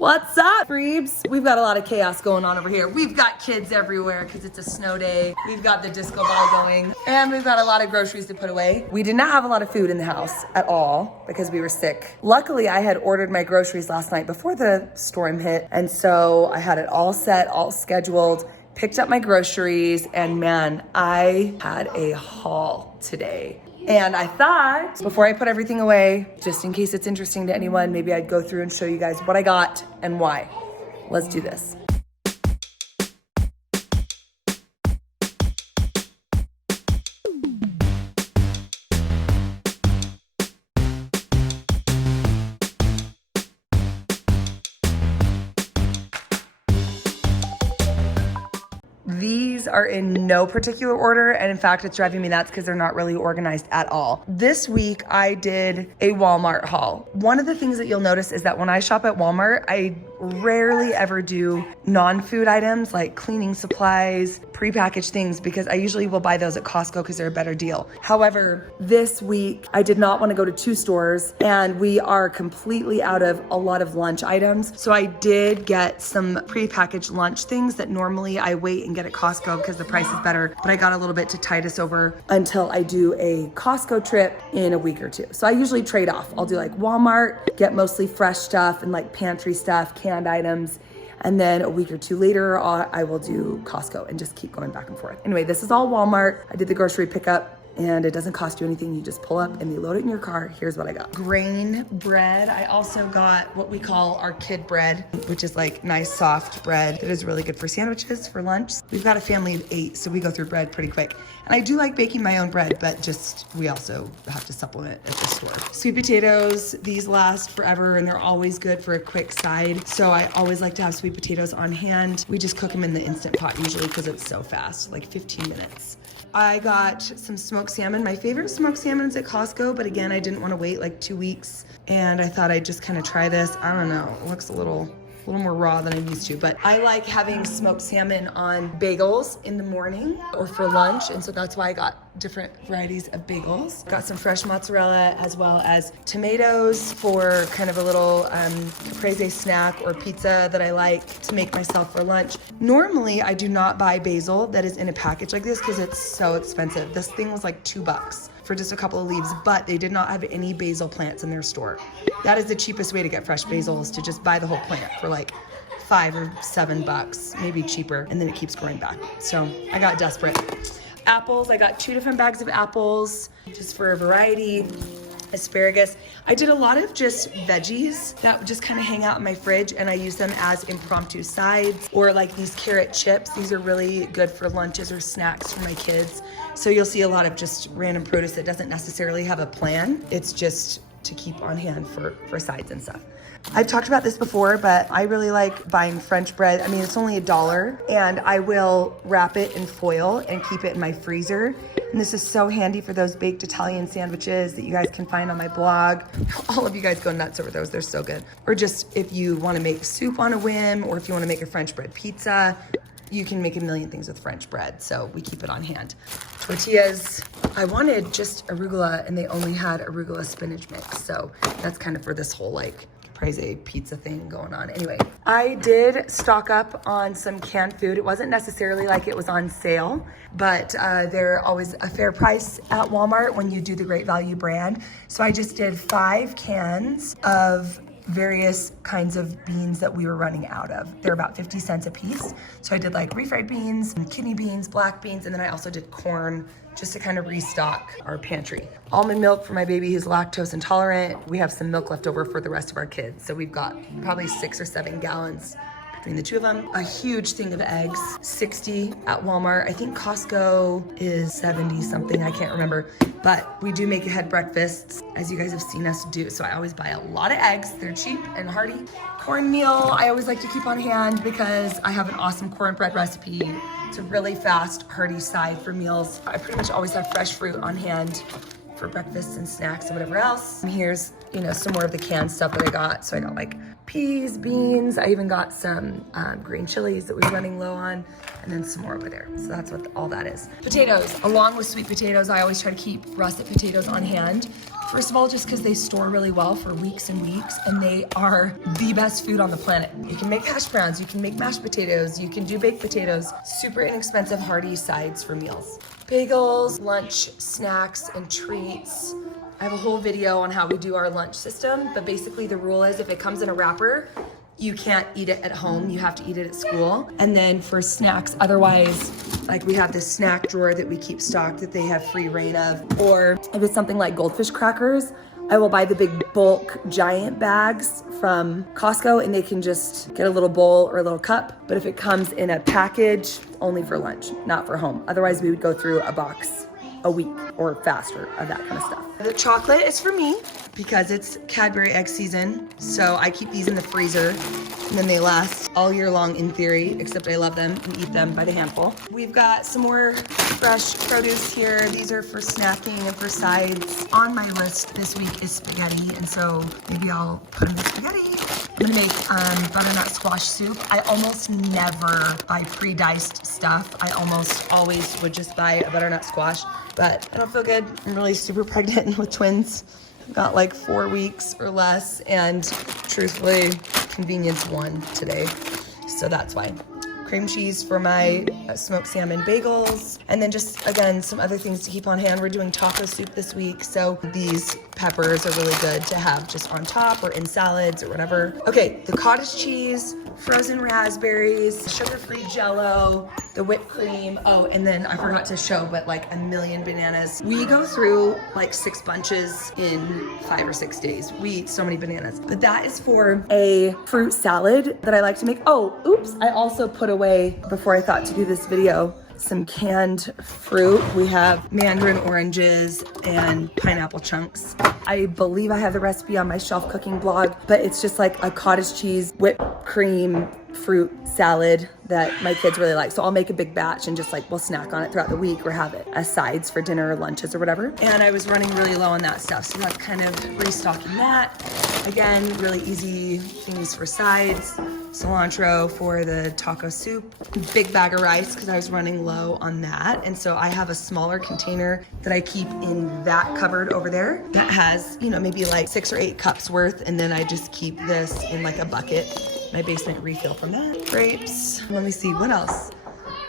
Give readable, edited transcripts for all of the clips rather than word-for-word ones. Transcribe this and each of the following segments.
What's up, Freebs? We've got a lot of chaos going on over here. We've got kids everywhere because it's a snow day. We've got the disco ball going, and we've got a lot of groceries to put away. We did not have a lot of food in the house at all because we were sick. Luckily, I had ordered my groceries last night before the storm hit, and so I had it all set, all scheduled, picked up my groceries, and man, I had a haul today. And I thought, before I put everything away, just in case it's interesting to anyone, maybe I'd go through and show you guys what I got and why. Let's do this. These are in no particular order, and in fact, it's driving me nuts because they're not really organized at all. This week, I did a Walmart haul. One of the things that you'll notice is that when I shop at Walmart, I rarely ever do non-food items like cleaning supplies, prepackaged things, because I usually will buy those at Costco because they're a better deal. However, this week, I did not want to go to two stores, and we are completely out of a lot of lunch items. So I did get some prepackaged lunch things that normally I wait and get at Costco because the price is better, but I got a little bit to tide us over until I do a Costco trip in a week or two. So I usually trade off. I'll do like Walmart, get mostly fresh stuff and like pantry stuff, canned items, and then a week or two later, I will do Costco and just keep going back and forth. Anyway, this is all Walmart. I did the grocery pickup, and it doesn't cost you anything. You just pull up and you load it in your car. Here's what I got. Grain bread. I also got what we call our kid bread, which is like nice soft bread that is really good for sandwiches, for lunch. We've got a family of 8, so we go through bread pretty quick. And I do like baking my own bread, but we also have to supplement at the store. Sweet potatoes, these last forever, and they're always good for a quick side. So I always like to have sweet potatoes on hand. We just cook them in the Instant Pot usually because it's so fast, like 15 minutes. I got some smoked salmon. My favorite smoked salmon is at Costco, but again, I didn't want to wait like 2 weeks, and I thought I'd just kind of try this. I don't know, it looks a little more raw than I'm used to, but I like having smoked salmon on bagels in the morning or for lunch, and so that's why I got different varieties of bagels. Got some fresh mozzarella as well as tomatoes for kind of a little caprese snack or pizza that I like to make myself for lunch. Normally, I do not buy basil that is in a package like this because it's so expensive. This thing was like $2 for just a couple of leaves, but they did not have any basil plants in their store. That is the cheapest way to get fresh basil, is to just buy the whole plant for like $5 or $7, maybe cheaper, and then it keeps growing back. So I got desperate. Apples, I got 2 different bags of apples just for a variety. Asparagus. I did a lot of just veggies that just kind of hang out in my fridge, and I use them as impromptu sides, or like these carrot chips. These are really good for lunches or snacks for my kids. So you'll see a lot of just random produce that doesn't necessarily have a plan. It's just to keep on hand for sides and stuff. I've talked about this before, but I really like buying French bread. I mean, it's only $1, and I will wrap it in foil and keep it in my freezer. And this is so handy for those baked Italian sandwiches that you guys can find on my blog. All of you guys go nuts over those. They're so good. Or just if you want to make soup on a whim, or if you want to make a French bread pizza, you can make a million things with French bread, so we keep it on hand. Tortillas, I wanted just arugula, and they only had arugula spinach mix, so that's kind of for this whole like caprese pizza thing going on. Anyway, I did stock up on some canned food. It wasn't necessarily like it was on sale, but they're always a fair price at Walmart when you do the Great Value brand. So I just did 5 cans of various kinds of beans that we were running out of. They're about 50 cents a piece. So I did like refried beans, kidney beans, black beans, and then I also did corn just to kind of restock our pantry. Almond milk for my baby who's lactose intolerant. We have some milk left over for the rest of our kids. So we've got probably 6 or 7 gallons between the two of them. A huge thing of eggs, 60 at Walmart. I think Costco is 70 something, I can't remember. But we do make ahead breakfasts, as you guys have seen us do. So I always buy a lot of eggs. They're cheap and hearty. Cornmeal, I always like to keep on hand because I have an awesome cornbread recipe. It's a really fast, hearty side for meals. I pretty much always have fresh fruit on hand for breakfast and snacks and whatever else. And here's, some more of the canned stuff that I got. So I got like peas, beans. I even got some green chilies that we're running low on, and then some more over there. So that's what all that is. Potatoes, along with sweet potatoes, I always try to keep russet potatoes on hand First of all, just because they store really well for weeks and weeks, and they are the best food on the planet. You can make hash browns, you can make mashed potatoes, you can do baked potatoes, super inexpensive, hearty sides for meals. Bagels, lunch, snacks, and treats. I have a whole video on how we do our lunch system, but basically the rule is if it comes in a wrapper, you can't eat it at home, you have to eat it at school. And then for snacks, otherwise, like we have this snack drawer that we keep stocked that they have free reign of. Or if it's something like goldfish crackers, I will buy the big bulk giant bags from Costco and they can just get a little bowl or a little cup. But if it comes in a package, only for lunch, not for home. Otherwise we would go through a box a week or faster of that kind of stuff. The chocolate is for me because it's Cadbury egg season. So I keep these in the freezer and then they last all year long in theory, except I love them and eat them by the handful. We've got some more fresh produce here. These are for snacking and for sides. On my list this week is spaghetti, and so maybe I'll put in the spaghetti. I'm gonna make butternut squash soup. I almost never buy pre-diced stuff. I almost always would just buy a butternut squash, but I don't feel good. I'm really super pregnant with twins. I've got like 4 weeks or less, and truthfully, convenience won today. So that's why. Cream cheese for my smoked salmon bagels. And then just, again, some other things to keep on hand. We're doing taco soup this week, so these peppers are really good to have just on top or in salads or whatever. Okay, the cottage cheese, frozen raspberries, sugar-free Jell-O, the whipped cream. Oh, and then I forgot to show, but like a million bananas. We go through like 6 bunches in 5 or 6 days. We eat so many bananas. But that is for a fruit salad that I like to make. Oh, oops, I also put away, before I thought to do this video, some canned fruit. We have mandarin oranges and pineapple chunks. I believe I have the recipe on my shelf cooking blog, but it's just like a cottage cheese, whipped cream, fruit salad that my kids really like. So I'll make a big batch and just like we'll snack on it throughout the week or have it as sides for dinner or lunches or whatever. And I was running really low on that stuff, so that's kind of restocking that. Again, really easy things for sides. Cilantro for the taco soup, big bag of rice because I was running low on that. And so I have a smaller container that I keep in that cupboard over there that has, you know, maybe like 6 or 8 cups worth. And then I just keep this in like a bucket, my basement refill from that. Grapes, let me see, what else?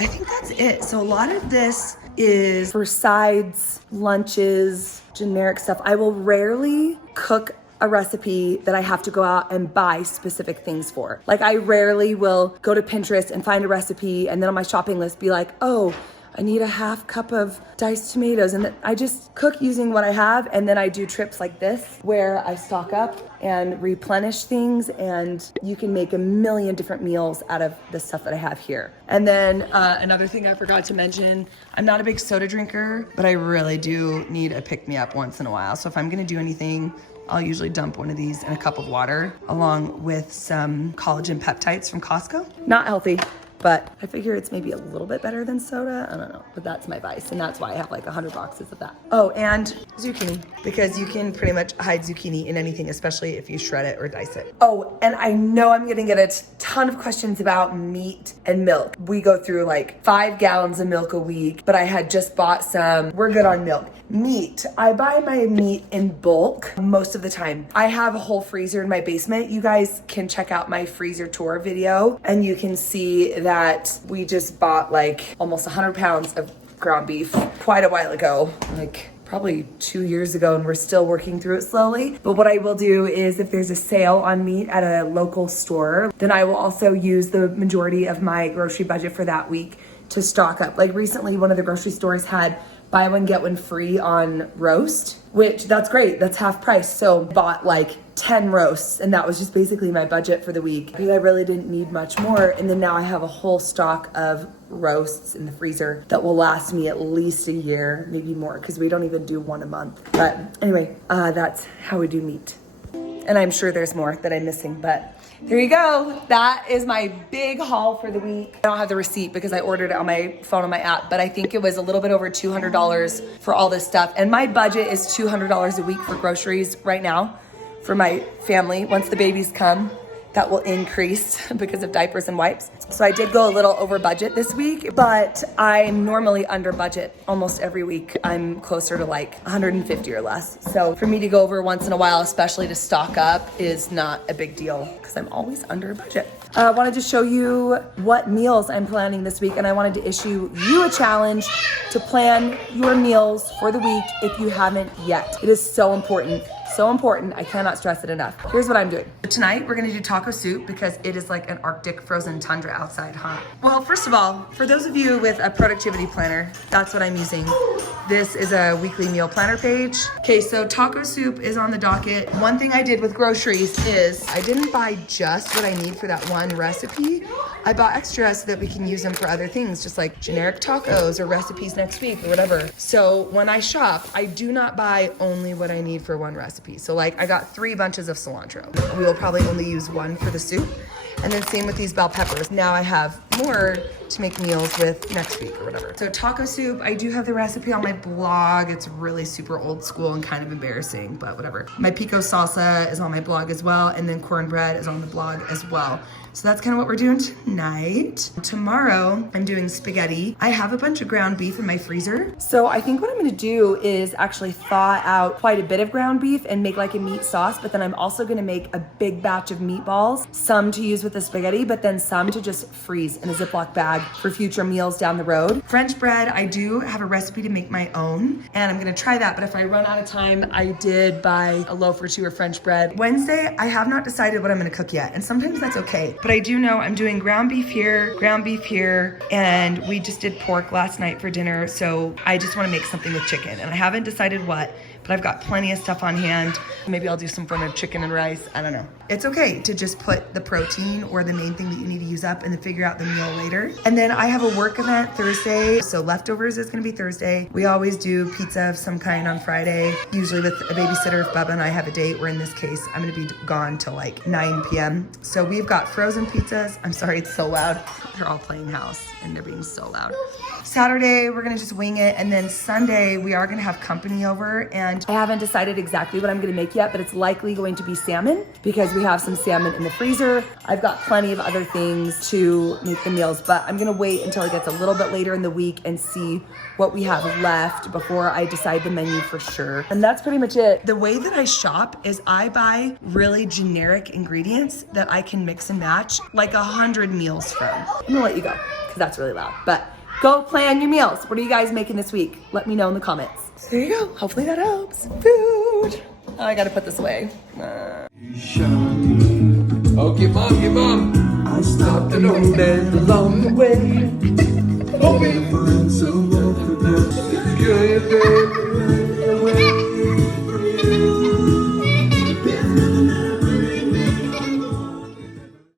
I think that's it. So a lot of this is for sides, lunches, generic stuff. I will rarely cook a recipe that I have to go out and buy specific things for. Like I rarely will go to Pinterest and find a recipe and then on my shopping list be like, oh, I need a half cup of diced tomatoes. And I just cook using what I have. And then I do trips like this where I stock up and replenish things, and you can make a million different meals out of the stuff that I have here. And then another thing I forgot to mention, I'm not a big soda drinker, but I really do need a pick-me-up once in a while. So if I'm gonna do anything, I'll usually dump one of these in a cup of water along with some collagen peptides from Costco. Not healthy, but I figure it's maybe a little bit better than soda. I don't know, but that's my vice. And that's why I have like 100 boxes of that. Oh, and zucchini, because you can pretty much hide zucchini in anything, especially if you shred it or dice it. Oh, and I know I'm gonna get a ton of questions about meat and milk. We go through like 5 gallons of milk a week, but I had just bought some. We're good on milk. Meat, I buy my meat in bulk most of the time. I have a whole freezer in my basement. You guys can check out my freezer tour video and you can see that we just bought like almost 100 pounds of ground beef quite a while ago, like probably 2 years ago, and we're still working through it slowly. But what I will do is if there's a sale on meat at a local store, then I will also use the majority of my grocery budget for that week to stock up. Like recently, one of the grocery stores had buy one, get one free on roast, which that's great. That's half price. So bought like 10 roasts, and that was just basically my budget for the week because I really didn't need much more. And then now I have a whole stock of roasts in the freezer that will last me at least a year, maybe more, because we don't even do one a month. But anyway, that's how we do meat. And I'm sure there's more that I'm missing, but there you go. That is my big haul for the week. I don't have the receipt because I ordered it on my phone on my app, but I think it was a little bit over $200 for all this stuff. And my budget is $200 a week for groceries right now for my family once the babies come. that will increase because of diapers and wipes. So I did go a little over budget this week, but I'm normally under budget almost every week. I'm closer to like 150 or less. So for me to go over once in a while, especially to stock up, is not a big deal because I'm always under budget. I wanted to show you what meals I'm planning this week, and I wanted to issue you a challenge to plan your meals for the week if you haven't yet. It is so important. So important. I cannot stress it enough. Here's what I'm doing. Tonight, we're gonna do taco soup because it is like an Arctic frozen tundra outside, huh? Well, first of all, for those of you with a productivity planner, that's what I'm using. This is a weekly meal planner page. Okay, so taco soup is on the docket. One thing I did with groceries is I didn't buy just what I need for that one recipe. I bought extra so that we can use them for other things, just like generic tacos or recipes next week or whatever. So when I shop, I do not buy only what I need for one recipe. So like I got 3 bunches of cilantro. We will probably only use 1 for the soup. And then same with these bell peppers. Now I have more to make meals with next week or whatever. So taco soup, I do have the recipe on my blog. It's really super old school and kind of embarrassing, but whatever. My pico salsa is on my blog as well. And then cornbread is on the blog as well. So that's kind of what we're doing tonight. Tomorrow, I'm doing spaghetti. I have a bunch of ground beef in my freezer. So I think what I'm gonna do is actually thaw out quite a bit of ground beef and make like a meat sauce, but then I'm also gonna make a big batch of meatballs, some to use with the spaghetti, but then some to just freeze in a Ziploc bag for future meals down the road. French bread, I do have a recipe to make my own, and I'm gonna try that, but if I run out of time, I did buy a loaf or 2 of French bread. Wednesday, I have not decided what I'm gonna cook yet, and sometimes that's okay. But I do know I'm doing ground beef here, and we just did pork last night for dinner, so I just wanna make something with chicken, and I haven't decided what, but I've got plenty of stuff on hand. Maybe I'll do some form of chicken and rice, I don't know. It's okay to just put the protein or the main thing that you need to use up and then figure out the meal later. And then I have a work event Thursday, so leftovers is gonna be Thursday. We always do pizza of some kind on Friday, usually with a babysitter if Bubba and I have a date, or in this case, I'm gonna be gone till like 9 p.m. So we've got frozen pizzas. I'm sorry, it's so loud. They're all playing house and they're being so loud. Saturday, we're gonna just wing it. And then Sunday, we are gonna have company over, and I haven't decided exactly what I'm gonna make yet, but it's likely going to be salmon because we have some salmon in the freezer. I've got plenty of other things to make the meals, but I'm gonna wait until it gets a little bit later in the week and see what we have left before I decide the menu for sure. And that's pretty much it. The way that I shop is I buy really generic ingredients that I can mix and match like 100 meals from. I'm gonna let you go because that's really loud, but go plan your meals. What are you guys making this week? Let me know in the comments. There you go. Hopefully that helps. Food. Oh, I gotta put this away. Oh, get mom. I stopped and ordered along the way. Hoping for some more. Good, baby.